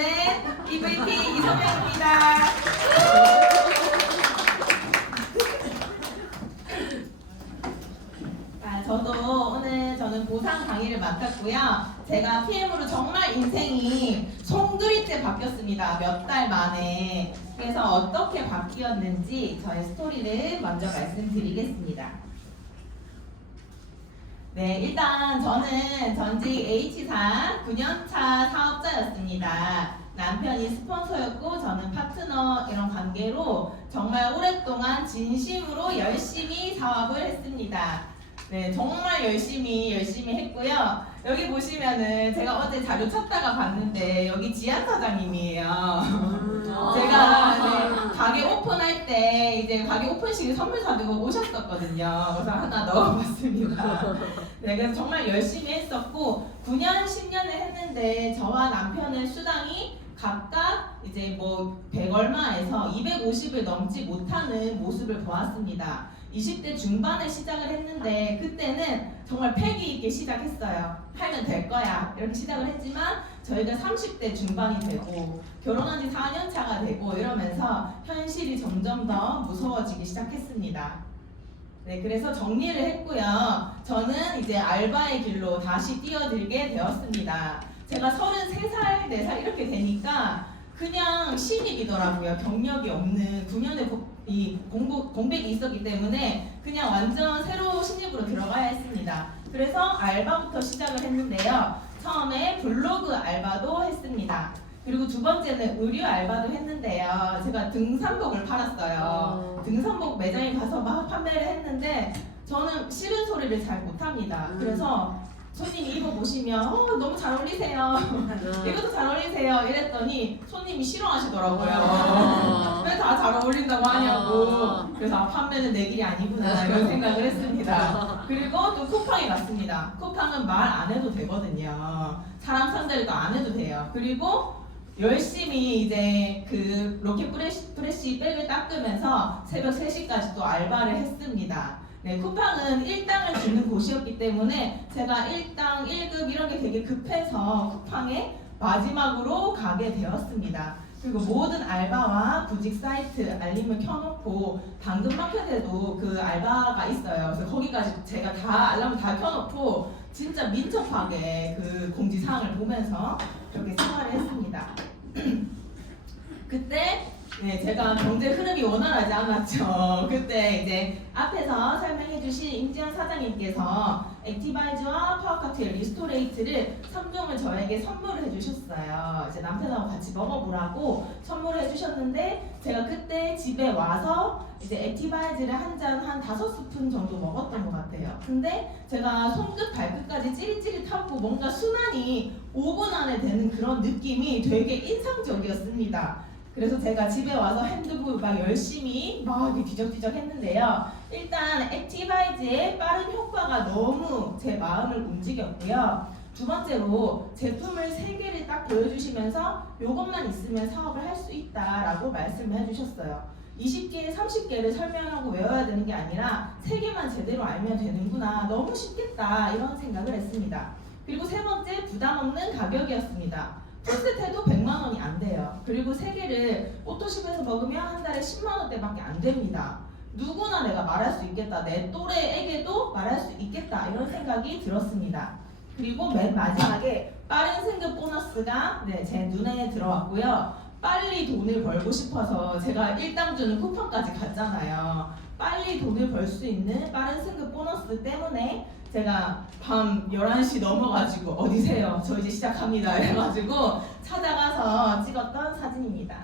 만든 EVP 이성명입니다. 저는 보상 강의를 맡았고요. 제가 PM으로 정말 인생이 송두리째 바뀌었습니다. 몇 달 만에. 그래서 어떻게 바뀌었는지 저의 스토리를 먼저 말씀드리겠습니다. 네, 일단 저는 전직 H사 9년차 사업자였습니다. 남편이 스폰서였고 저는 파트너 이런 관계로 정말 오랫동안 진심으로 열심히 사업을 했습니다. 네, 정말 열심히 했고요. 여기 보시면은 제가 어제 자료 찾다가 봤는데 여기 지한 사장님이에요. 제가 가게 오픈할 때 이제 가게 오픈식에 선물 사두고 오셨었거든요. 그래서 하나 넣어봤습니다. 네, 그래서 정말 열심히 했었고 9년, 10년을 했는데 저와 남편의 수당이 각각 이제 뭐 100 얼마에서 250을 넘지 못하는 모습을 보았습니다. 20대 중반에 시작을 했는데 그때는 정말 패기 있게 시작했어요. 하면 될 거야 이렇게 시작을 했지만 저희가 30대 중반이 되고 결혼한 지 4년 차가 되고 이러면서 현실이 점점 더 무서워지기 시작했습니다. 네, 그래서 정리를 했고요. 저는 이제 알바의 길로 다시 뛰어들게 되었습니다. 제가 33살, 4살 이렇게 되니까 그냥 신입이더라고요. 경력이 없는 9년의 공백이 있었기 때문에 그냥 완전 새로 신입으로 들어가야 했습니다. 그래서 알바부터 시작을 했는데요. 처음에 블로그 알바도 했습니다. 그리고 두 번째는 의류 알바도 했는데요. 제가 등산복을 팔았어요. 등산복 매장에 가서 막 판매를 했는데 저는 싫은 소리를 잘 못합니다. 그래서 손님이 입어보시면 너무 잘 어울리세요. 이것도 잘 어울리세요. 이랬더니 손님이 싫어하시더라고요. 왜 다 잘 어울린다고 하냐고. 그래서 판매는 내 길이 아니구나 이런 생각을 했습니다. 그리고 또 쿠팡에 갔습니다. 쿠팡은 말 안 해도 되거든요. 사람 상대도 안 해도 돼요. 그리고 열심히 이제 그 로켓 프레시 백을 닦으면서 새벽 3시까지 또 알바를 했습니다. 네, 쿠팡은 1당을 주는 곳이었기 때문에 제가 1당, 1급 이런 게 되게 급해서 쿠팡에 마지막으로 가게 되었습니다. 그리고 모든 알바와 구직 사이트 알림을 켜놓고 당근마켓에도 그 알바가 있어요. 그래서 거기까지 제가 다 알람을 다 켜놓고 진짜 민첩하게 그 공지사항을 보면서 그렇게 생활을 했습니다. 그때 제가 경제 흐름이 원활하지 않았죠. 그때 이제 앞에서 설명해주신 임지현 사장님께서 액티바이즈와 파워칵테일 리스토레이트를 3종을 저에게 선물을 해주셨어요. 이제 남편하고 같이 먹어보라고 선물을 해주셨는데 제가 그때 집에 와서 이제 액티바이즈를 한 잔 한 5스푼 정도 먹었던 것 같아요. 근데 제가 손끝 발끝까지 찌릿찌릿하고 뭔가 순환이 5분 안에 되는 그런 느낌이 되게 인상적이었습니다. 그래서 제가 집에 와서 핸드북 막 열심히 막 뒤적뒤적 했는데요. 일단 액티바이즈의 빠른 효과가 너무 제 마음을 움직였고요. 두 번째로 제품을 3개를 딱 보여주시면서 이것만 있으면 사업을 할 수 있다라고 말씀을 해주셨어요. 20개, 30개를 설명하고 외워야 되는 게 아니라 3개만 제대로 알면 되는구나. 너무 쉽겠다 이런 생각을 했습니다. 그리고 세 번째 부담 없는 가격이었습니다. 풀세트도 100만 원이 안 돼요. 그리고 3개를 오토십에서 먹으면 한 달에 10만 원대밖에 안 됩니다. 누구나 내가 말할 수 있겠다. 내 또래에게도 말할 수 있겠다. 이런 생각이 들었습니다. 그리고 맨 마지막에 빠른 승급 보너스가 제 눈에 들어왔고요. 빨리 돈을 벌고 싶어서 제가 1당 주는 쿠폰까지 갔잖아요. 빨리 돈을 벌 수 있는 빠른 승급 보너스 때문에 제가 밤 11시 넘어가지고 어디세요? 저 이제 시작합니다. 이래가지고 찾아가서 찍었던 사진입니다.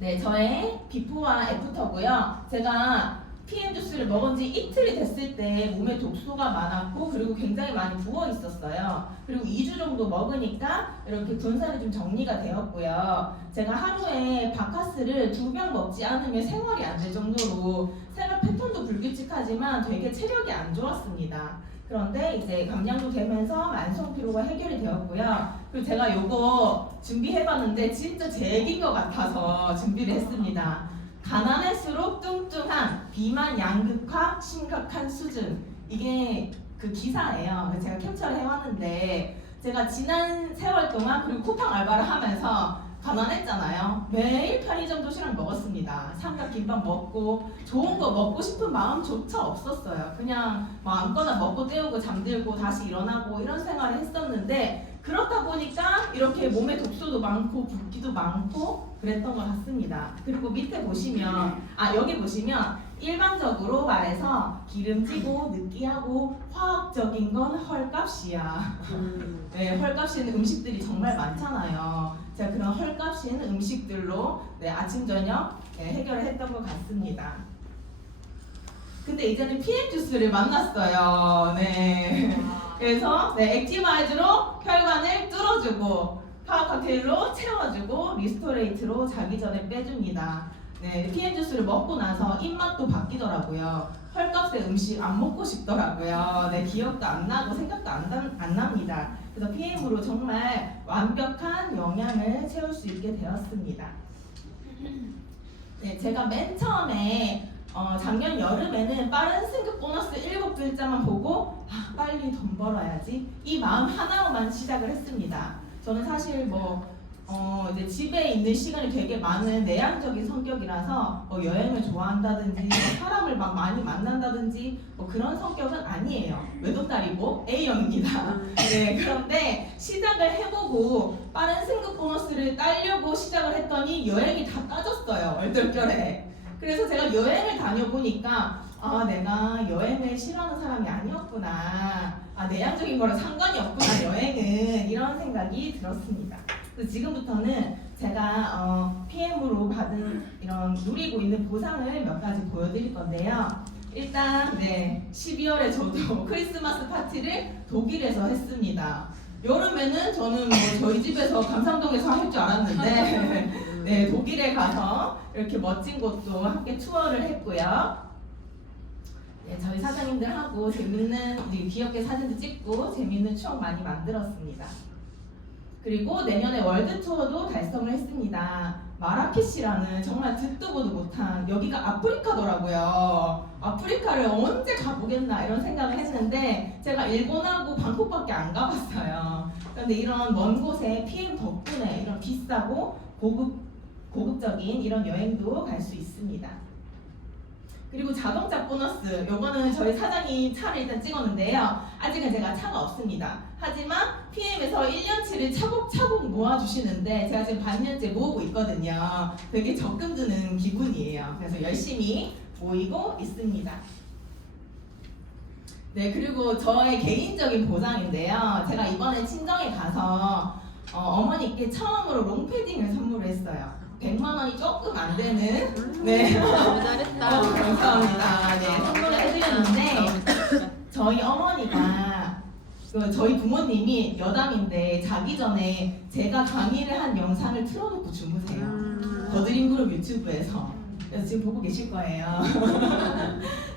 네, 저의 비포와 애프터고요. 제가 PM 주스를 먹은 지 이틀이 됐을 때 몸에 독소가 많았고 그리고 굉장히 많이 부어 있었어요. 그리고 2주 정도 먹으니까 이렇게 군살이 좀 정리가 되었고요. 제가 하루에 바카스를 2병 먹지 않으면 생활이 안 될 정도로 생활 패턴도 불규칙하지만 되게 체력이 안 좋았습니다. 그런데 이제 감량도 되면서 만성 피로가 해결이 되었고요. 그리고 제가 요거 준비해봤는데 진짜 제 얘기인 것 같아서 준비를 했습니다. 가난할수록 뚱뚱한 비만 양극화 심각한 수준. 이게 그 기사예요. 제가 캡처를 해왔는데 제가 지난 세월 동안 그리고 쿠팡 알바를 하면서 가난했잖아요. 매일 편의점 도시락 먹었습니다. 삼각김밥 먹고 좋은 거 먹고 싶은 마음조차 없었어요. 그냥 뭐 아무거나 먹고 때우고 잠들고 다시 일어나고 이런 생활을 했었는데 그렇다 보니까 이렇게 몸에 독소도 많고 붓기도 많고 그랬던 것 같습니다. 그리고 밑에 보시면 여기 보시면 일반적으로 말해서 기름지고 느끼하고 화학적인 건 헐값이야. 네, 헐값이 있는 음식들이 정말 많잖아요. 제가 그런 헐값이 있는 음식들로 아침 저녁 해결을 했던 것 같습니다. 근데 이제는 PM 주스를 만났어요. 네. 그래서 액티마이즈로 혈관을 뚫어주고 파워 칵테일로 채워주고 리스토레이트로 자기 전에 빼줍니다. 네, PM 주스를 먹고 나서 입맛도 바뀌더라고요. 헐값의 음식 안 먹고 싶더라고요. 네, 기억도 안 나고 생각도 안 납니다. 그래서 PM으로 정말 완벽한 영양을 채울 수 있게 되었습니다. 네, 제가 맨 처음에 작년 여름에는 빠른 승급 보너스 7글자만 보고 빨리 돈 벌어야지 이 마음 하나로만 시작을 했습니다. 저는 사실 이제 집에 있는 시간이 되게 많은 내향적인 성격이라서 여행을 좋아한다든지 사람을 막 많이 만난다든지 그런 성격은 아니에요. 외동딸이고 A형입니다. 네, 그런데 시작을 해보고 빠른 승급 보너스를 따려고 시작을 했더니 여행이 다 따졌어요. 얼떨결에. 그래서 제가 여행을 다녀보니까 내가 여행을 싫어하는 사람이 아니었구나. 내향적인 거랑 상관이 없구나 여행은. 이런 생각이 들었습니다. 그래서 지금부터는 제가 PM으로 받은 이런 누리고 있는 보상을 몇 가지 보여드릴 건데요. 일단 12월에 저도 크리스마스 파티를 독일에서 했습니다. 여름에는 저는 저희 집에서 감산동에서 할 줄 알았는데 독일에 가서 이렇게 멋진 곳도 함께 투어를 했고요. 저희 사장님들하고 재밌는 귀엽게 사진도 찍고 재밌는 추억 많이 만들었습니다. 그리고 내년에 월드 투어도 달성을 했습니다. 마라케시라는 정말 듣도 보도 못한 여기가 아프리카더라고요. 아프리카를 언제 가보겠나 이런 생각을 했는데 제가 일본하고 방콕밖에 안 가봤어요. 그런데 이런 먼 곳에 PM 덕분에 이런 비싸고 고급적인 이런 여행도 갈 수 있습니다. 그리고 자동차 보너스, 요거는 저희 사장님 차를 일단 찍었는데요. 아직은 제가 차가 없습니다. 하지만 PM에서 1년치를 차곡차곡 모아주시는데 제가 지금 반년째 모으고 있거든요. 되게 적금 드는 기분이에요. 그래서 열심히 모이고 있습니다. 네, 그리고 저의 개인적인 보상인데요. 제가 이번에 친정에 가서 어머니께 처음으로 롱패딩을 선물했어요. 100만 원이 조금 안 되는 잘했다. 감사합니다. 선물을 해드렸는데 저희 어머니가 저희 부모님이 여담인데 자기 전에 제가 강의를 한 영상을 틀어놓고 주무세요. 더드림그룹 유튜브에서. 그래서 지금 보고 계실 거예요.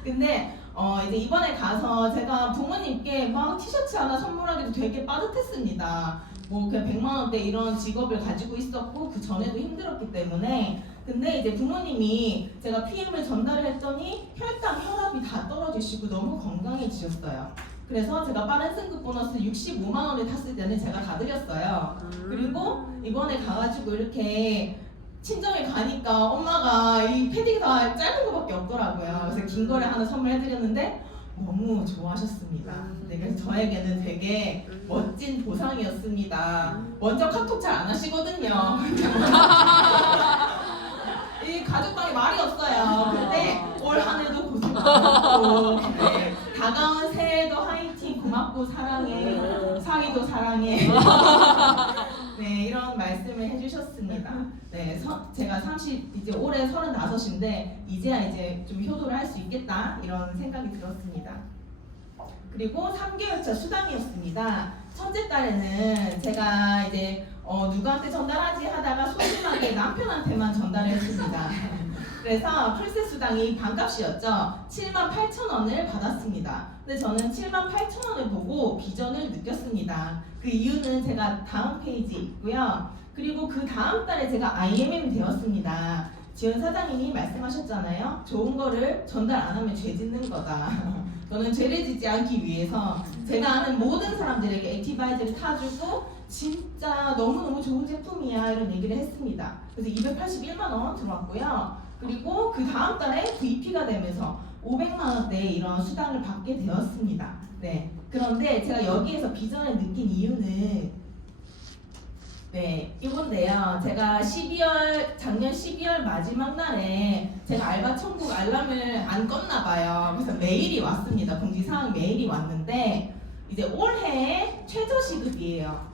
근데 이제 이번에 가서 제가 부모님께 막 티셔츠 하나 선물하기도 되게 빠듯했습니다. 그냥 100만 원대 이런 직업을 가지고 있었고 그 전에도 힘들었기 때문에. 근데 이제 부모님이 제가 PM을 전달을 했더니 혈당, 혈압이 다 떨어지시고 너무 건강해지셨어요. 그래서 제가 빠른 승급 보너스 65만 원을 탔을 때는 제가 다 드렸어요. 그리고 이번에 가가지고 이렇게 친정에 가니까 엄마가 이 패딩이 다 짧은 거밖에 없더라고요. 그래서 긴 거를 하나 선물해드렸는데 너무 좋아하셨습니다. 그래서 저에게는 되게 멋진 보상이었습니다. 먼저 카톡 잘 안 하시거든요. 이 가족방에 말이 없어요. 근데 올 한 해도 고생 많았고 다가온 새해도 화이팅, 고맙고 사랑해, 사위도 사랑해. 이런 말씀을 해주셨습니다. 제가 이제 올해 35인데 이제야 이제 좀 효도를 할 수 있겠다 이런 생각이 들었습니다. 그리고 3개월차 수당이었습니다. 첫째 달에는 제가 이제 누구한테 전달하지 하다가 소심하게 남편한테만 전달했습니다. 그래서 풀세 수당이 반값이었죠. 78,000원을 받았습니다. 근데 저는 78,000원을 보고 비전을 느꼈습니다. 그 이유는 제가 다음 페이지 있고요. 그리고 그 다음 달에 제가 IMM이 되었습니다. 지원 사장님이 말씀하셨잖아요. 좋은 거를 전달 안 하면 죄 짓는 거다. 저는 죄를 짓지 않기 위해서 제가 아는 모든 사람들에게 액티바이저를 타주고 진짜 너무너무 좋은 제품이야 이런 얘기를 했습니다. 그래서 281만 원 들어왔고요. 그리고 그 다음 달에 VP가 되면서 500만 원대 이런 수당을 받게 되었습니다. 네. 그런데 제가 여기에서 비전을 느낀 이유는 이건데요. 제가 작년 12월 마지막 날에 제가 알바 천국 알람을 안 껐나 봐요. 그래서 메일이 왔습니다. 공지사항 메일이 왔는데 이제 올해 최저 시급이에요.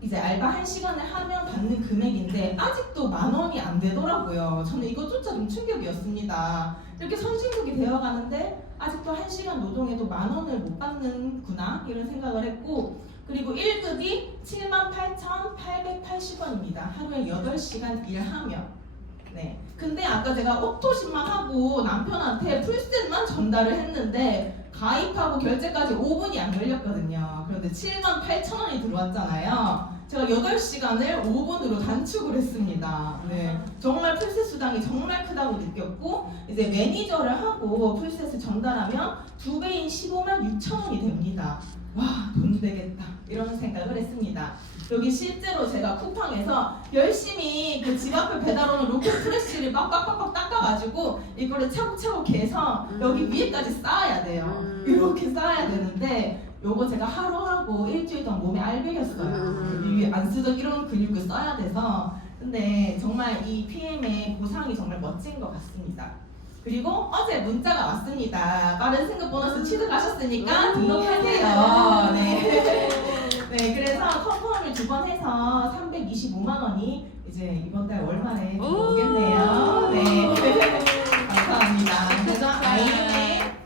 이제 알바 1시간을 하면 받는 금액인데 아직도 10,000원이 안 되더라고요. 저는 이것조차 좀 충격이었습니다. 이렇게 선진국이 되어가는데 아직도 1시간 노동에도 10,000원을 못 받는구나 이런 생각을 했고, 그리고 1급이 78,880원입니다. 하루에 8시간 일하면. 네. 근데 아까 제가 오토십만 하고 남편한테 풀셋만 전달을 했는데 가입하고 결제까지 5분이 안 걸렸거든요. 그런데 78,000원이 들어왔잖아요. 제가 8시간을 5분으로 단축을 했습니다. 네. 정말 풀셋 수당이 정말 크다고 느꼈고, 이제 매니저를 하고 풀셋을 전달하면 2배인 156,000원이 됩니다. 와, 돈 되겠다 이런 생각을 했습니다. 여기 실제로 제가 쿠팡에서 열심히 그 집 앞에 배달 오는 로켓 프레쉬를 빡빡빡빡 닦아가지고 이거를 차곡차곡 해서 여기 위에까지 쌓아야 돼요. 이렇게 쌓아야 되는데 요거 제가 하루 하고 일주일 동안 몸에 알배겼어요. 위에 안 쓰던 이런 근육을 써야 돼서. 근데 정말 이 PM의 보상이 정말 멋진 것 같습니다. 그리고 어제 문자가 왔습니다. 빠른 승급 보너스 취득하셨으니까 등록하세요. 네. 네, 그래서 컨펌을 2번 해서 325만 원이 이제 이번 달 월말에 오겠네요. 네. 감사합니다. 그래서 IM의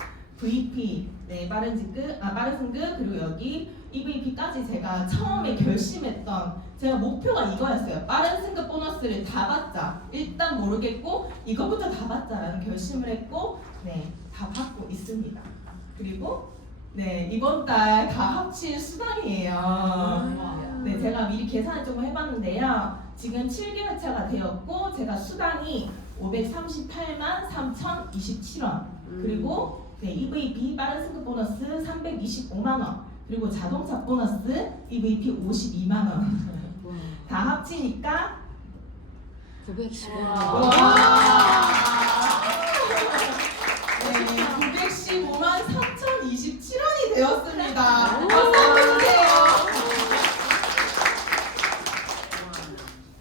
VP, 네, 빠른 승급, 그리고 여기 EVP까지 제가 처음에 결심했던 제가 목표가 이거였어요. 빠른 승급 보너스를 다 받자. 일단 모르겠고 이거부터 다 받자라는 결심을 했고, 네, 다 받고 있습니다. 그리고 네, 이번 달 다 합친 수당이에요. 네, 제가 미리 계산을 조금 해봤는데요. 지금 7개월 차가 되었고 제가 수당이 538만 3,027원, 그리고 네, EVP 빠른 승급 보너스 325만 원, 그리고 자동차 보너스 EVP 52만 원. 다 합치니까 915만 네, 915만 4,027원이 되었습니다. 박수해주세요.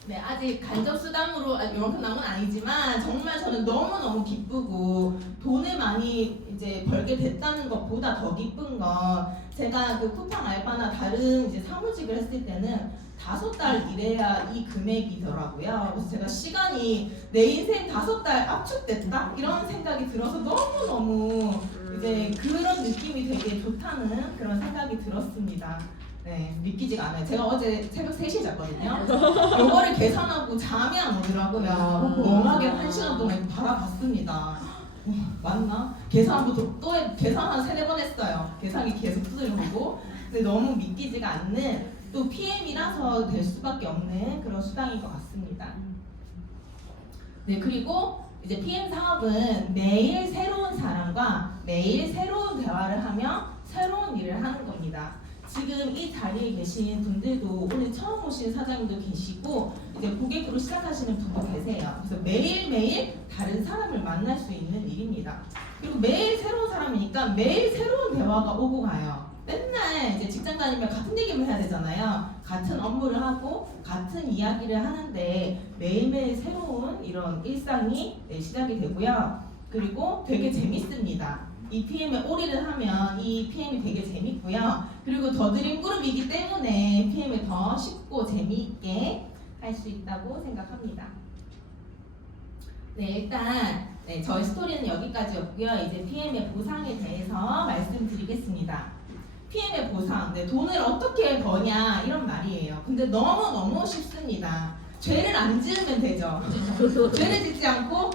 네, 아직 간접 수당으로 이만큼 나온 건 아니지만 정말 저는 너무너무 기쁘고, 돈을 많이 이제 벌게 됐다는 것보다 더 기쁜 건 제가 그 쿠팡 알바나 다른 이제 사무직을 했을 때는 5달 일해야 이 금액이더라고요. 그래서 제가 시간이 내 인생 5달 압축됐다 이런 생각이 들어서 너무너무 이제 그런 느낌이 되게 좋다는 그런 생각이 들었습니다. 네, 믿기지가 않아요. 제가 어제 새벽 3시에 잤거든요. 요거를 계산하고 잠이 안 오더라고요. 멍하게 1시간 동안 바라봤습니다. 맞나? 계산부터 또 계산 한 3-4번 했어요. 계산이 계속 두드려보고. 근데 너무 믿기지가 않는, 또 PM이라서 될 수밖에 없는 그런 수당인 것 같습니다. 네, 그리고 이제 PM 사업은 매일 새로운 사람과 매일 새로운 대화를 하며 새로운 일을 하는 겁니다. 지금 이 자리에 계신 분들도 오늘 처음 오신 사장님도 계시고 이제 고객으로 시작하시는 분도 계세요. 그래서 매일매일 다른 사람을 만날 수 있는 일입니다. 그리고 매일 새로운 사람이니까 매일 새로운 대화가 오고 가요. 맨날 이제 직장 다니면 같은 얘기만 해야 되잖아요. 같은 업무를 하고 같은 이야기를 하는데 매일매일 새로운 이런 일상이 시작이 되고요. 그리고 되게 재밌습니다. 이 PM에 올인을 하면 이 PM이 되게 재밌고요. 그리고 더 드림 그룹이기 때문에 PM을 더 쉽고 재미있게 할 수 있다고 생각합니다. 네, 일단 저희 스토리는 여기까지였고요. 이제 PM의 보상에 대해서 말씀드리겠습니다. PM의 보상, 돈을 어떻게 버냐 이런 말이에요. 근데 너무너무 쉽습니다. 죄를 안 지으면 되죠. 죄를 짓지 않고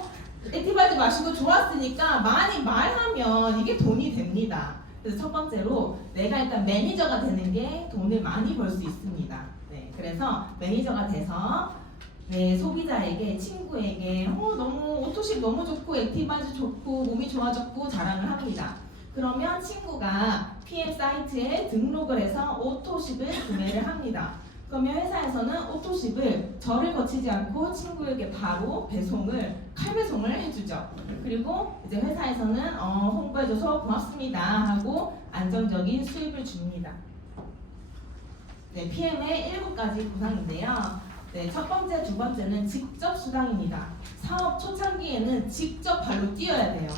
액티바이저 마시고 좋았으니까 많이 말하면 이게 돈이 됩니다. 그래서 첫 번째로 내가 일단 매니저가 되는 게 돈을 많이 벌 수 있습니다. 네, 그래서 매니저가 돼서 소비자에게, 친구에게 너무 오토십 너무 좋고 액티바이저 좋고 몸이 좋아졌고 자랑을 합니다. 그러면 친구가 PM 사이트에 등록을 해서 오토십을 구매를 합니다. 그러면 회사에서는 오토십을 저를 거치지 않고 친구에게 바로 칼배송을 해주죠. 그리고 이제 회사에서는 홍보해줘서 고맙습니다 하고 안정적인 수입을 줍니다. 네, PM의 7가지 보상인데요. 네, 첫 번째, 두 번째는 직접 수당입니다. 사업 초창기에는 직접 발로 뛰어야 돼요.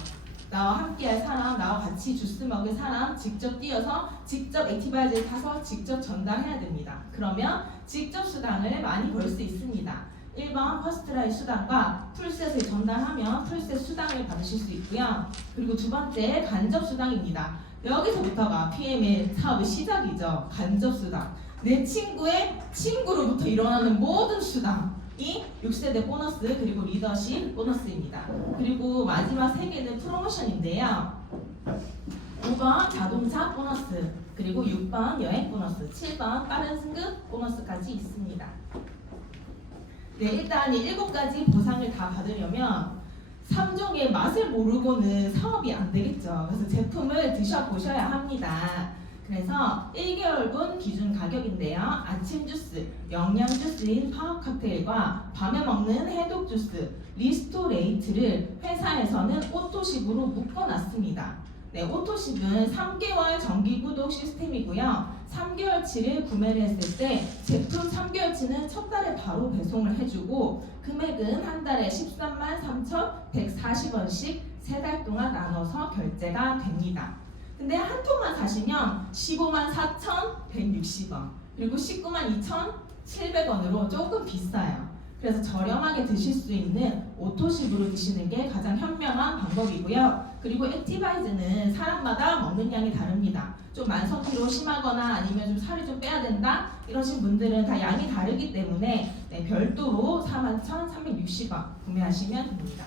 나와 함께할 사람, 나와 같이 주스 먹을 사람 직접 뛰어서 직접 액티바이저를 타서 직접 전달해야 됩니다. 그러면 직접 수당을 많이 벌 수 있습니다. 1번 퍼스트라인 수당과 풀셋을 전달하면 풀셋 수당을 받으실 수 있고요. 그리고 두 번째 간접 수당입니다. 여기서부터가 PM의 사업의 시작이죠. 간접 수당. 내 친구의 친구로부터 일어나는 모든 수당이 6세대 보너스 그리고 리더십 보너스입니다. 그리고 마지막 3개는 프로모션인데요. 5번 자동차 보너스, 그리고 6번 여행 보너스, 7번 빠른 승급 보너스까지 있습니다. 네, 일단 이 7가지 보상을 다 받으려면 3종의 맛을 모르고는 사업이 안 되겠죠. 그래서 제품을 드셔보셔야 합니다. 그래서 1개월분 기준 가격인데요. 아침 주스, 영양 주스인 파워 칵테일과 밤에 먹는 해독 주스, 리스토레이트를 회사에서는 오토십으로 묶어놨습니다. 네, 오토십은 3개월 정기 구독 시스템이고요. 3개월치를 구매를 했을 때 제품 3개월치는 첫 달에 바로 배송을 해주고 금액은 한 달에 13만 3,140원씩 3달 동안 나눠서 결제가 됩니다. 근데 한 통만 사시면 15만 4,160원 그리고 19만 2,700원으로 조금 비싸요. 그래서 저렴하게 드실 수 있는 오토십으로 드시는 게 가장 현명한 방법이고요. 그리고 액티바이즈는 사람마다 먹는 양이 다릅니다. 좀 만성피로 심하거나 아니면 좀 살을 좀 빼야 된다 이러신 분들은 다 양이 다르기 때문에 네, 별도로 41,360원 구매하시면 됩니다.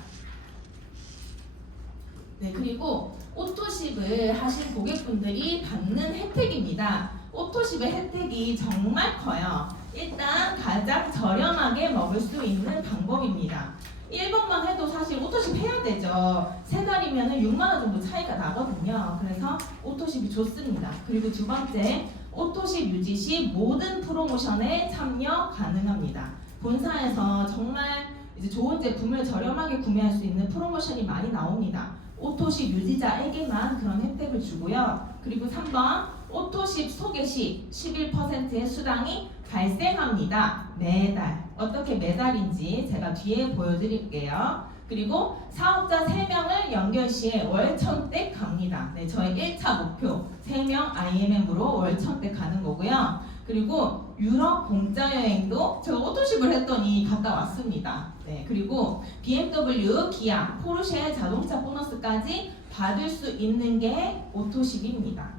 네, 그리고 오토십을 하신 고객분들이 받는 혜택입니다. 오토십의 혜택이 정말 커요. 일단 가장 저렴하게 먹을 수 있는 방법입니다. 1번만 해도 사실 오토십 해야 되죠. 3달이면 6만원 정도 차이가 나거든요. 그래서 오토십이 좋습니다. 그리고 두 번째, 오토십 유지 시 모든 프로모션에 참여 가능합니다. 본사에서 정말 이제 좋은 제품을 저렴하게 구매할 수 있는 프로모션이 많이 나옵니다. 오토십 유지자에게만 그런 혜택을 주고요. 그리고 3번, 오토십 소개 시 11%의 수당이 발생합니다. 매달. 어떻게 매달인지 제가 뒤에 보여드릴게요. 그리고 사업자 3명을 연결 시에 월 1,000대 갑니다. 네, 저의 1차 목표 3명 IMM으로 월 1,000대 가는 거고요. 그리고 유럽 공짜 여행도 제가 오토십을 했더니 갔다 왔습니다. 네, 그리고 BMW, 기아, 포르쉐 자동차 보너스까지 받을 수 있는 게 오토십입니다.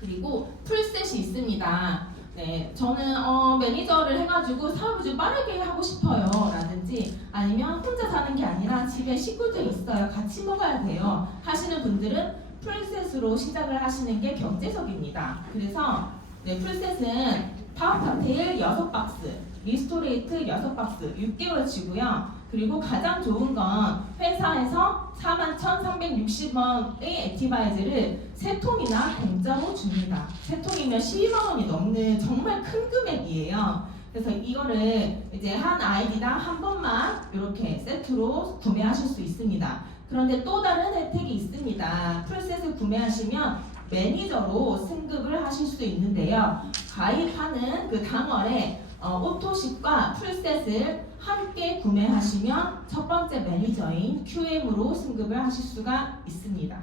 그리고 풀셋이 있습니다. 네, 저는 매니저를 해가지고 사업을 좀 빠르게 하고 싶어요 라든지 아니면 혼자 사는 게 아니라 집에 식구들이 있어요, 같이 먹어야 돼요 하시는 분들은 풀셋으로 시작을 하시는 게 경제적입니다. 그래서 네, 풀셋은 파워 칵테일 6박스, 리스토레이트 6박스 6개월치고요. 그리고 가장 좋은 건 회사에서 41,360원의 액티바이즈를 3통이나 공짜로 줍니다. 3통이면 12만원이 넘는 정말 큰 금액이에요. 그래서 이거를 이제 한 아이디당 한 번만 이렇게 세트로 구매하실 수 있습니다. 그런데 또 다른 혜택이 있습니다. 풀셋을 구매하시면 매니저로 승급을 하실 수 있는데요. 가입하는 그 당월에 오토십과 풀셋을 함께 구매하시면 첫 번째 매니저인 QM으로 승급을 하실 수가 있습니다.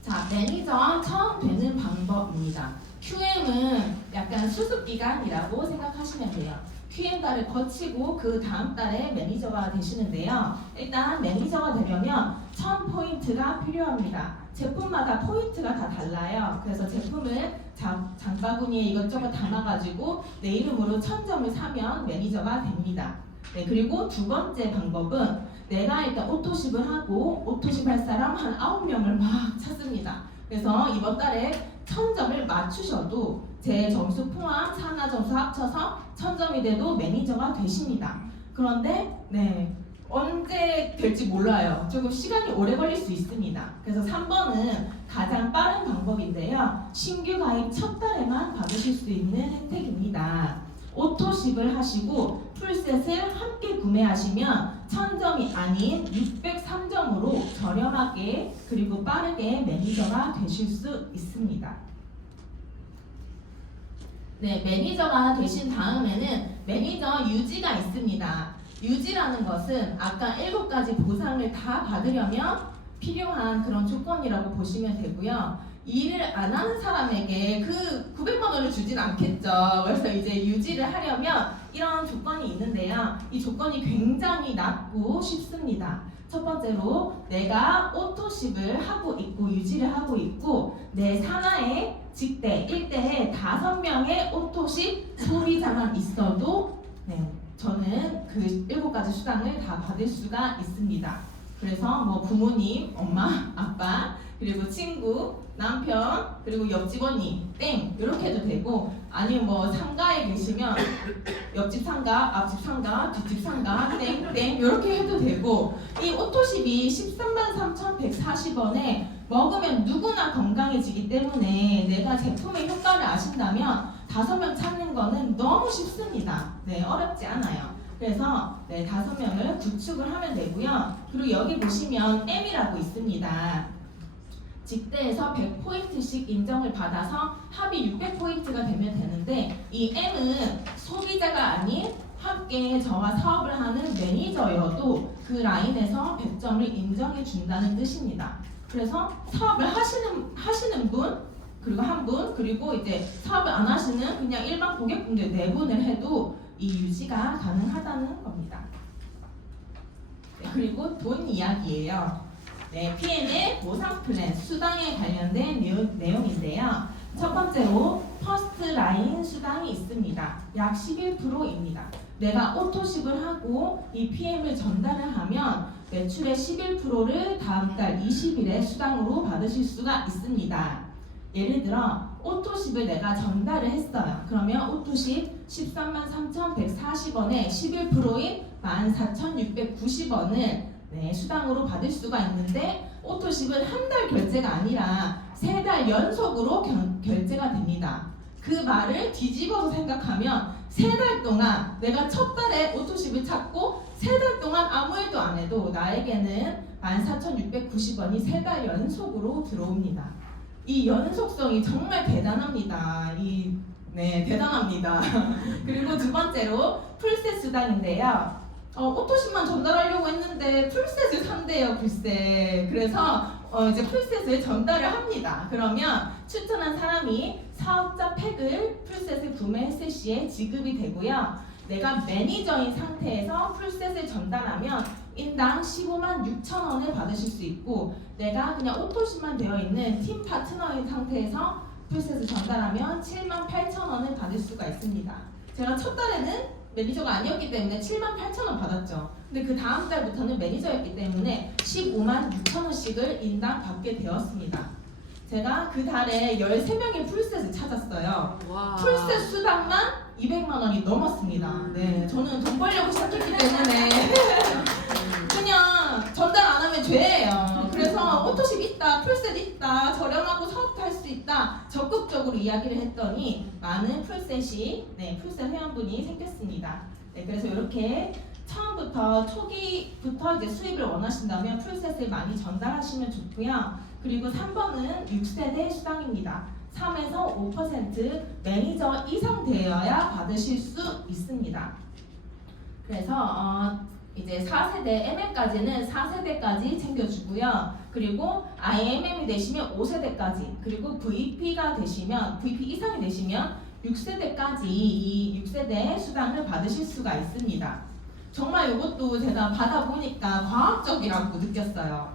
자, 매니저 처음 되는 방법입니다. QM은 약간 수습기간이라고 생각하시면 돼요. QM달을 거치고 그 다음 달에 매니저가 되시는데요. 일단 매니저가 되려면 1000포인트가 필요합니다. 제품마다 포인트가 다 달라요. 그래서 제품을 장바구니에 이것저것 담아가지고 내 이름으로 1000점을 사면 매니저가 됩니다. 네, 그리고 두 번째 방법은 내가 일단 오토십을 하고 오토십 할 사람 한 9명을 막 찾습니다. 그래서 이번 달에 1000점을 맞추셔도 제 점수 포함 산하 점수 합쳐서 1000점이 돼도 매니저가 되십니다. 그런데 네, 언제 될지 몰라요. 조금 시간이 오래 걸릴 수 있습니다. 그래서 3번은 가장 빠른 방법인데요. 신규 가입 첫 달에만 받으실 수 있는 혜택입니다. 오토십을 하시고 풀셋을 함께 구매하시면 1000점이 아닌 603점으로 저렴하게 그리고 빠르게 매니저가 되실 수 있습니다. 네, 매니저가 되신 다음에는 매니저 유지가 있습니다. 유지라는 것은 아까 7가지 보상을 다 받으려면 필요한 그런 조건이라고 보시면 되고요. 일을 안 하는 사람에게 그 900만 원을 주진 않겠죠. 그래서 이제 유지를 하려면 이런 조건이 있는데요. 이 조건이 굉장히 낮고 쉽습니다. 첫 번째로 내가 오토십을 하고 있고 유지를 하고 있고 내 산하에 직대 1대에 5명의 오토십 소비자만 있어도 저는 그 7가지 수당을 다 받을 수가 있습니다. 그래서 뭐 부모님, 엄마, 아빠, 그리고 친구, 남편, 그리고 옆집 언니 땡 이렇게 해도 되고 아니면 뭐 상가에 계시면 옆집 상가, 앞집 상가, 뒷집 상가 땡땡 이렇게 해도 되고 이 오토십이 133,140원에 먹으면 누구나 건강해지기 때문에 내가 제품의 효과를 아신다면 5명 찾는 거는 너무 쉽습니다. 네, 어렵지 않아요. 그래서 5명을 구축을 하면 되고요. 그리고 여기 보시면 M이라고 있습니다. 직대에서 100포인트씩 인정을 받아서 합이 600포인트가 되면 되는데 이 M은 소비자가 아닌 함께 저와 사업을 하는 매니저여도 그 라인에서 100점을 인정해 준다는 뜻입니다. 그래서 사업을 하시는 분 그리고 한 분 그리고 이제 사업을 안 하시는 그냥 일반 고객분들 4분을 해도 이 유지가 가능하다는 겁니다. 네, 그리고 돈 이야기예요. 네, PM의 보상 플랜, 수당에 관련된 내용인데요. 첫 번째로 퍼스트 라인 수당이 있습니다. 약 11%입니다. 내가 오토십을 하고 이 PM을 전달을 하면 매출의 11%를 다음 달 20일에 수당으로 받으실 수가 있습니다. 예를 들어 오토십을 내가 전달을 했어요. 그러면 오토십 133,140원에 11%인 14,690원을 수당으로 받을 수가 있는데 오토십은 한 달 결제가 아니라 3달 연속으로 결제가 됩니다. 그 말을 뒤집어서 생각하면 3달 동안 내가 첫 달에 오토십을 찾고 3달 동안 아무 일도 안 해도 나에게는 14,690원이 3달 연속으로 들어옵니다. 이 연속성이 정말 대단합니다. 대단합니다. 그리고 두 번째로 풀셋 수당인데요. 오토십만 전달하려고 했는데 풀셋을 산대요, 글쎄. 그래서 이제 풀셋을 전달을 합니다. 그러면 추천한 사람이 사업자 팩을 풀셋을 구매했을 시에 지급이 되고요. 내가 매니저인 상태에서 풀셋을 전달하면 인당 15만 6천 원을 받으실 수 있고 내가 그냥 오토십만 되어 있는 팀 파트너인 상태에서 풀셋을 전달하면 7만 8천 원을 받을 수가 있습니다. 제가 첫 달에는 매니저가 아니었기 때문에 7만 8천 원 받았죠. 근데 그 다음 달부터는 매니저였기 때문에 15만 6천 원씩을 인당 받게 되었습니다. 제가 그 달에 13명의 풀셋을 찾았어요. 와. 풀셋 수당만 200만 원이 넘었습니다. 네, 저는 돈 벌려고 시작했기 때문에 그냥 전달 안 하면 죄예요. 그래서 오토십 있다, 풀셋 있다, 저렴하고 사업도 할 수 있다 적극적으로 이야기를 했더니 많은 풀셋이 풀셋 회원분이 생겼습니다. 네, 그래서 이렇게 처음부터 초기부터 이제 수입을 원하신다면 풀셋을 많이 전달하시면 좋고요. 그리고 3번은 6세대 수당입니다. 3에서 5% 매니저 이상 되어야 받으실 수 있습니다. 그래서 이제 4세대 MM까지는 4세대까지 챙겨주고요. 그리고 IMM이 되시면 5세대까지 그리고 VP가 되시면 VP 이상이 되시면 6세대까지 이 6세대 수당을 받으실 수가 있습니다. 정말 이것도 제가 받아보니까 과학적이라고 느꼈어요.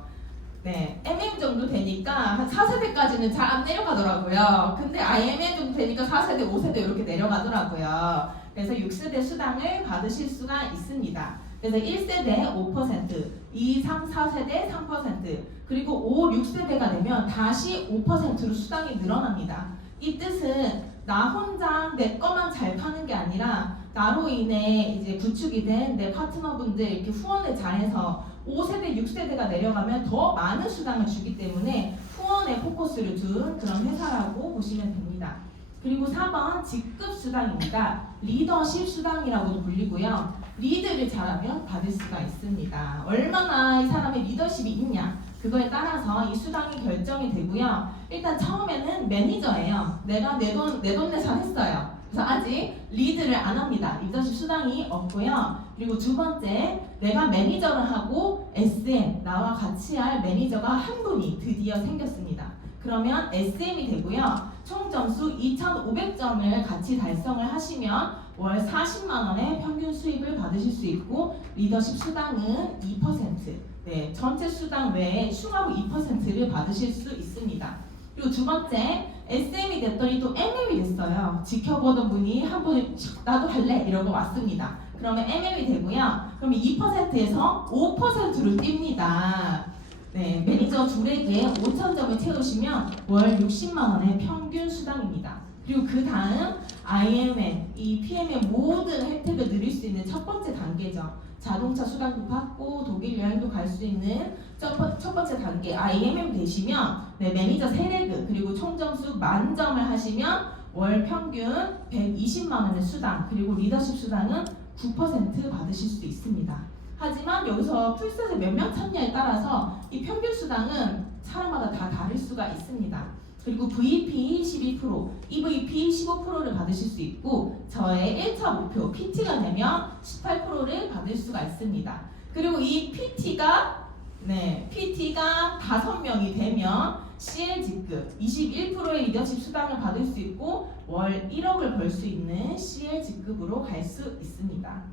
네, MM 정도 되니까 한 4세대까지는 잘 안 내려가더라고요. 근데 IMM 정도 되니까 4세대, 5세대 이렇게 내려가더라고요. 그래서 6세대 수당을 받으실 수가 있습니다. 그래서 1세대 5%, 2, 3, 4세대 3%, 그리고 5, 6세대가 되면 다시 5%로 수당이 늘어납니다. 이 뜻은 나 혼자 내 거만 잘 파는 게 아니라 나로 인해 이제 구축이 된 내 파트너분들 이렇게 후원을 잘해서 5세대, 6세대가 내려가면 더 많은 수당을 주기 때문에 후원에 포커스를 둔 그런 회사라고 보시면 됩니다. 그리고 4번 직급 수당입니다. 리더십 수당이라고도 불리고요. 리드를 잘하면 받을 수가 있습니다. 얼마나 이 사람의 리더십이 있냐 그거에 따라서 이 수당이 결정이 되고요. 일단 처음에는 매니저예요. 내가 내 돈 내산 했어요. 그래서 아직 리드를 안 합니다. 리더십 수당이 없고요. 그리고 두 번째, 내가 매니저를 하고 SM, 나와 같이 할 매니저가 한 분이 드디어 생겼습니다. 그러면 SM이 되고요. 총 점수 2,500점을 같이 달성을 하시면 월 40만 원의 평균 수입을 받으실 수 있고 리더십 수당은 2%, 네, 전체 수당 외에 추가로 2%를 받으실 수 있습니다. 그리고 두 번째, SM이 됐더니 또 MM이 됐어요. 지켜보던 분이 한 분이 나도 할래 이러고 왔습니다. 그러면 MM이 되고요. 그러면 2%에서 5%로 뜁니다. 네, 매니저 둘에게 5,000점을 채우시면 월 60만 원의 평균 수당입니다. 그리고 그 다음 IMM, 이 PM의 모든 혜택을 누릴 수 있는 첫 번째 단계죠. 자동차 수당도 받고 독일 여행도 갈 수 있는 첫 번째 단계 IMM 되시면 네, 매니저 세레그 그리고 총 점수 만점을 하시면 월 평균 120만 원의 수당 그리고 리더십 수당은 9% 받으실 수 있습니다. 하지만 여기서 풀셋을 몇 명 찾냐에 따라서 이 평균 수당은 사람마다 다 다를 수가 있습니다. 그리고 VP 12%, EVP 15%를 받으실 수 있고 저의 1차 목표 PT가 되면 18%를 받을 수가 있습니다. 그리고 이 PT가 5명이 되면 CL 직급 21%의 리더십 수당을 받을 수 있고 월 1억을 벌 수 있는 CL 직급으로 갈 수 있습니다.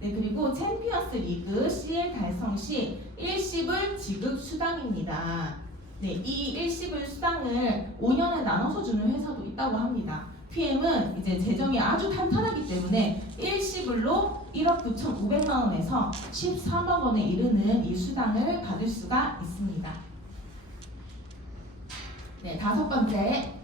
네, 그리고 챔피언스 리그 CL 달성 시 일시불 지급 수당입니다. 네, 이 일시불 수당을 5년에 나눠서 주는 회사도 있다고 합니다. PM은 이제 재정이 아주 탄탄하기 때문에 일시불로 1억 9,500만 원에서 13억 원에 이르는 이 수당을 받을 수가 있습니다. 네, 다섯 번째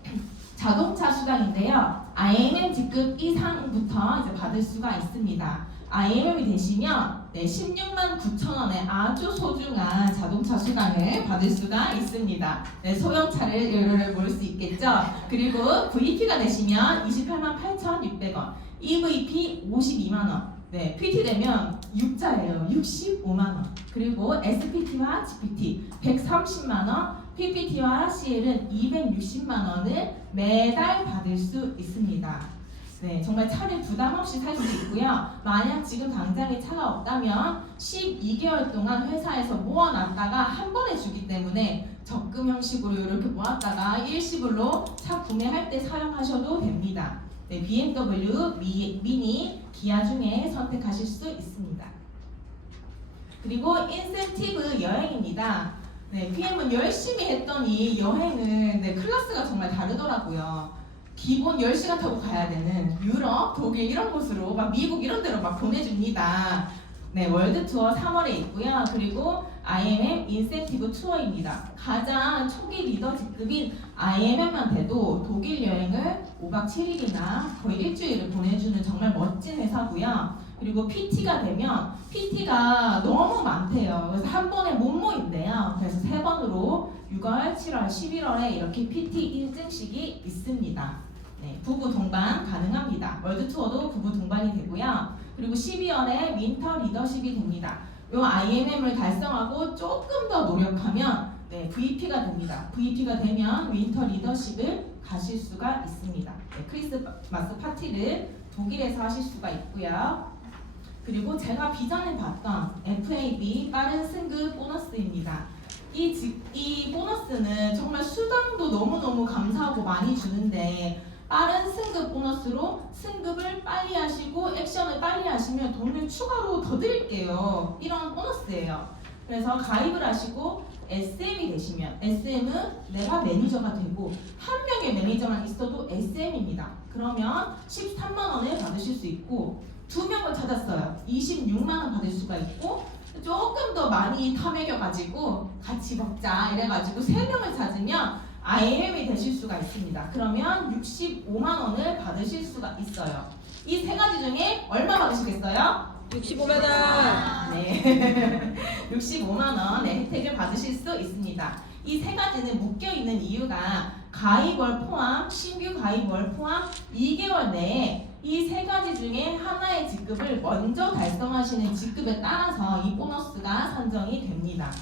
자동차 수당인데요. IMM 직급 이상부터 이제 받을 수가 있습니다. IMM이 되시면 16만 9천 원의 아주 소중한 자동차 수당을 받을 수가 있습니다. 네, 소형차를 몰 수 있겠죠. 그리고 VP가 되시면 28만 8,600원, EVP 52만 원, 네, PT 되면 6자예요. 65만 원. 그리고 SPT와 GPT 130만 원, PPT와 CL은 260만 원을 매달 받을 수 있습니다. 네, 정말 차를 부담 없이 살 수 있고요. 만약 지금 당장에 차가 없다면 12개월 동안 회사에서 모아놨다가 한 번에 주기 때문에 적금 형식으로 이렇게 모았다가 일시불로 차 구매할 때 사용하셔도 됩니다. 네, BMW, 미니, 기아 중에 선택하실 수 있습니다. 그리고 인센티브 여행입니다. 네, PM은 열심히 했더니 여행은 클래스가 정말 다르더라고요. 기본 10시간 타고 가야 되는 유럽, 독일 이런 곳으로 막 미국 이런 데로 막 보내줍니다. 네, 월드 투어 3월에 있고요. 그리고 IMM 인센티브 투어입니다. 가장 초기 리더 직급인 IMM만 돼도 독일 여행을 5박 7일이나 거의 일주일을 보내주는 정말 멋진 회사고요. 그리고 PT가 되면 PT가 너무 많대요. 그래서 한 번에 못 모인대요. 그래서 3번으로 6월, 7월, 11월에 이렇게 PT 인증식이 있습니다. 네, 부부 동반 가능합니다. 월드 투어도 부부 동반이 되고요. 그리고 12월에 윈터 리더십이 됩니다. 이 IMM을 달성하고 조금 더 노력하면 VP가 됩니다. VP가 되면 윈터 리더십을 가실 수가 있습니다. 네, 크리스마스 파티를 독일에서 하실 수가 있고요. 그리고 제가 비전에 봤던 FAB 빠른 승급 보너스입니다. 이 보너스는 정말 수당도 너무너무 감사하고 많이 주는데 빠른 승급 보너스로 승급을 빨리 하시고 액션을 빨리 하시면 돈을 추가로 더 드릴게요. 이런 보너스예요. 그래서 가입을 하시고 SM이 되시면 SM은 내가 매니저가 되고 한 명의 매니저만 있어도 SM입니다. 그러면 13만 원을 받으실 수 있고 2명을 찾았어요. 26만 원 받을 수가 있고 조금 더 많이 탐해겨가지고 같이 먹자 이래가지고 3명을 찾으면 IMM이 되실 수가 있습니다. 그러면 65만 원을 받으실 수가 있어요. 이 세 가지 중에 얼마 받으시겠어요? 65만 원. 네. 65만 원의 혜택을 받으실 수 있습니다. 이 세 가지는 묶여 있는 이유가 가입월 포함, 신규 가입월 포함 2개월 내에 이 세 가지 중에 하나의 직급을 먼저 달성하시는 직급에 따라서 이 보너스가 산정이 됩니다.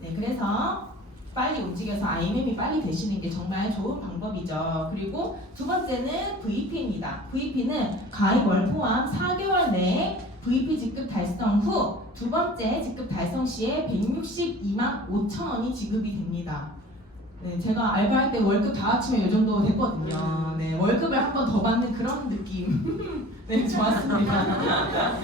네, 그래서 빨리 움직여서 IMM이 빨리 되시는 게 정말 좋은 방법이죠. 그리고 두 번째는 VP입니다. VP는 가입월 포함 4개월 내에 VP 직급 달성 후 두 번째 직급 달성 시에 162만 5천 원이 지급이 됩니다. 네, 제가 알바할 때 월급 다 합치면 이 정도 됐거든요. 네, 월급을 한 번 더 받는 그런 느낌. 네, 좋았습니다.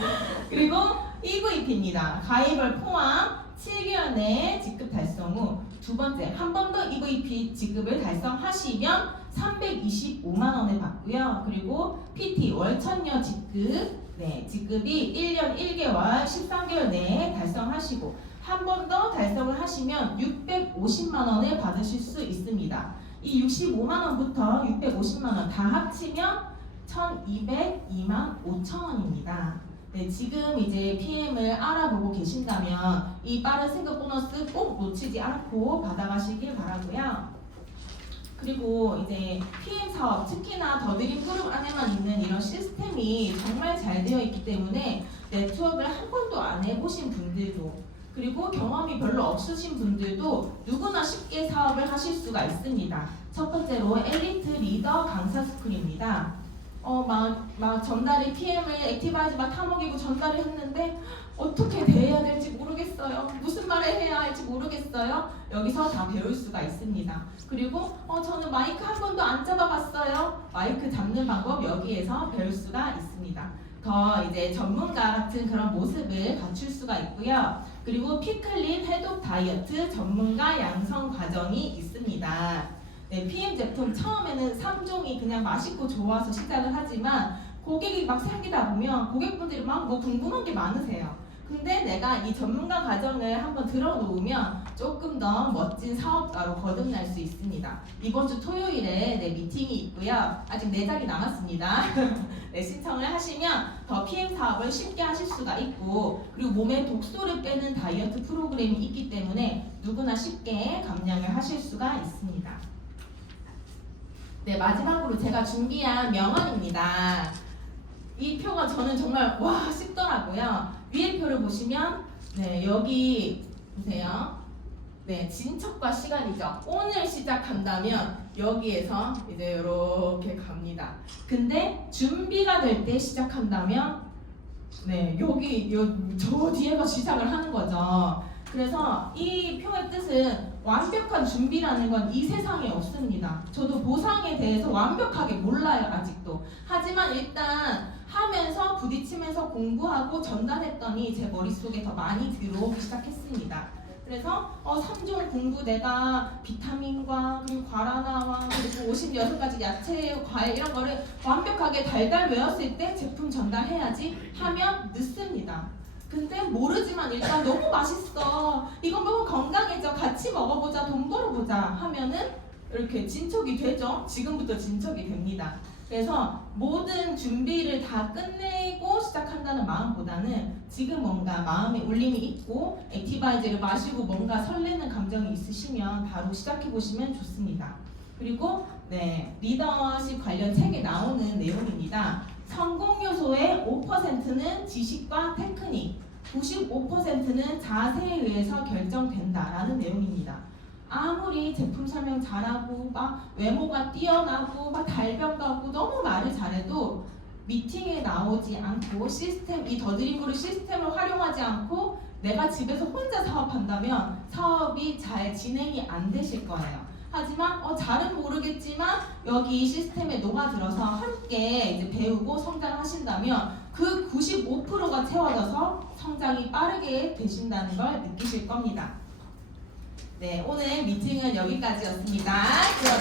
그리고 EVP입니다. 가입을 포함 7개월 내에 직급 달성 후 두 번째 한 번 더 EVP 직급을 달성하시면 325만 원을 받고요. 그리고 PT 월천여 직급 직급이 1년 1개월 13개월 내에 달성하시고 한 번 더 달성을 하시면 650만 원을 받으실 수 있습니다. 이 65만 원부터 650만 원 다 합치면 1,202만 5천 원입니다. 네, 지금 이제 PM을 알아보고 계신다면 이 빠른 승급 보너스 꼭 놓치지 않고 받아가시길 바라고요. 그리고 이제 PM 사업, 특히나 더드림 그룹 안에만 있는 이런 시스템이 정말 잘 되어 있기 때문에 네트워크를 한 번도 안 해보신 분들도 그리고 경험이 별로 없으신 분들도 누구나 쉽게 사업을 하실 수가 있습니다. 첫 번째로 엘리트 리더 강사 스쿨입니다. 막 전달이 PM을 액티바이즈 막 타먹이고 전달을 했는데 어떻게 대해야 될지 모르겠어요. 무슨 말을 해야 할지 모르겠어요. 여기서 다 배울 수가 있습니다. 그리고 저는 마이크 한 번도 안 잡아봤어요. 마이크 잡는 방법 여기에서 배울 수가 있습니다. 더 이제 전문가 같은 그런 모습을 갖출 수가 있고요. 그리고 피클린 해독 다이어트 전문가 양성 과정이 있습니다. 네, PM 제품 처음에는 3종이 그냥 맛있고 좋아서 시작을 하지만 고객이 막 생기다 보면 고객분들이 막 뭐 궁금한 게 많으세요. 근데 내가 이 전문가 과정을 한번 들어놓으면 조금 더 멋진 사업가로 거듭날 수 있습니다. 이번 주 토요일에 미팅이 있고요. 아직 4자리 남았습니다. 네, 신청을 하시면 더 PM 사업을 쉽게 하실 수가 있고 그리고 몸에 독소를 빼는 다이어트 프로그램이 있기 때문에 누구나 쉽게 감량을 하실 수가 있습니다. 네, 마지막으로 제가 준비한 명언입니다. 이 표가 저는 정말 와 싶더라고요. 위에 표를 보시면 여기 보세요. 네, 진척과 시간이죠. 오늘 시작한다면 여기에서 이제 이렇게 갑니다. 근데 준비가 될 때 시작한다면 여기 저 뒤에가 시작을 하는 거죠. 그래서 이 표의 뜻은 완벽한 준비라는 건 이 세상에 없습니다. 저도 보상에 대해서 완벽하게 몰라요, 아직도. 하지만 일단 하면서 부딪히면서 공부하고 전달했더니 제 머릿속에 더 많이 들어오기 시작했습니다. 그래서 3종 공부 내가 비타민과 그리고 과라나와 그리고 56가지 야채, 과일 이런 거를 완벽하게 달달 외웠을 때 제품 전달해야지 하면 늦습니다. 근데 모르지만 일단 너무 맛있어. 이거 먹으면 건강해져. 같이 먹어보자. 돈 벌어보자. 하면은 이렇게 진척이 되죠. 지금부터 진척이 됩니다. 그래서 모든 준비를 다 끝내고 시작한다는 마음보다는 지금 뭔가 마음에 울림이 있고 액티바이즈를 마시고 뭔가 설레는 감정이 있으시면 바로 시작해보시면 좋습니다. 그리고 리더십 관련 책에 나오는 내용입니다. 성공 요소의 5%는 지식과 테크닉, 95%는 자세에 의해서 결정된다라는 내용입니다. 아무리 제품 설명 잘하고 막 외모가 뛰어나고 막 달변 가고 너무 말을 잘해도 미팅에 나오지 않고 이 더드림그룹 시스템을 활용하지 않고 내가 집에서 혼자 사업한다면 사업이 잘 진행이 안 되실 거예요. 하지만 잘은 모르겠지만 여기 시스템에 녹아들어서 함께 이제 배우고 성장하신다면 그 95%가 채워져서 성장이 빠르게 되신다는 걸 느끼실 겁니다. 네, 오늘 미팅은 여기까지였습니다. 그럼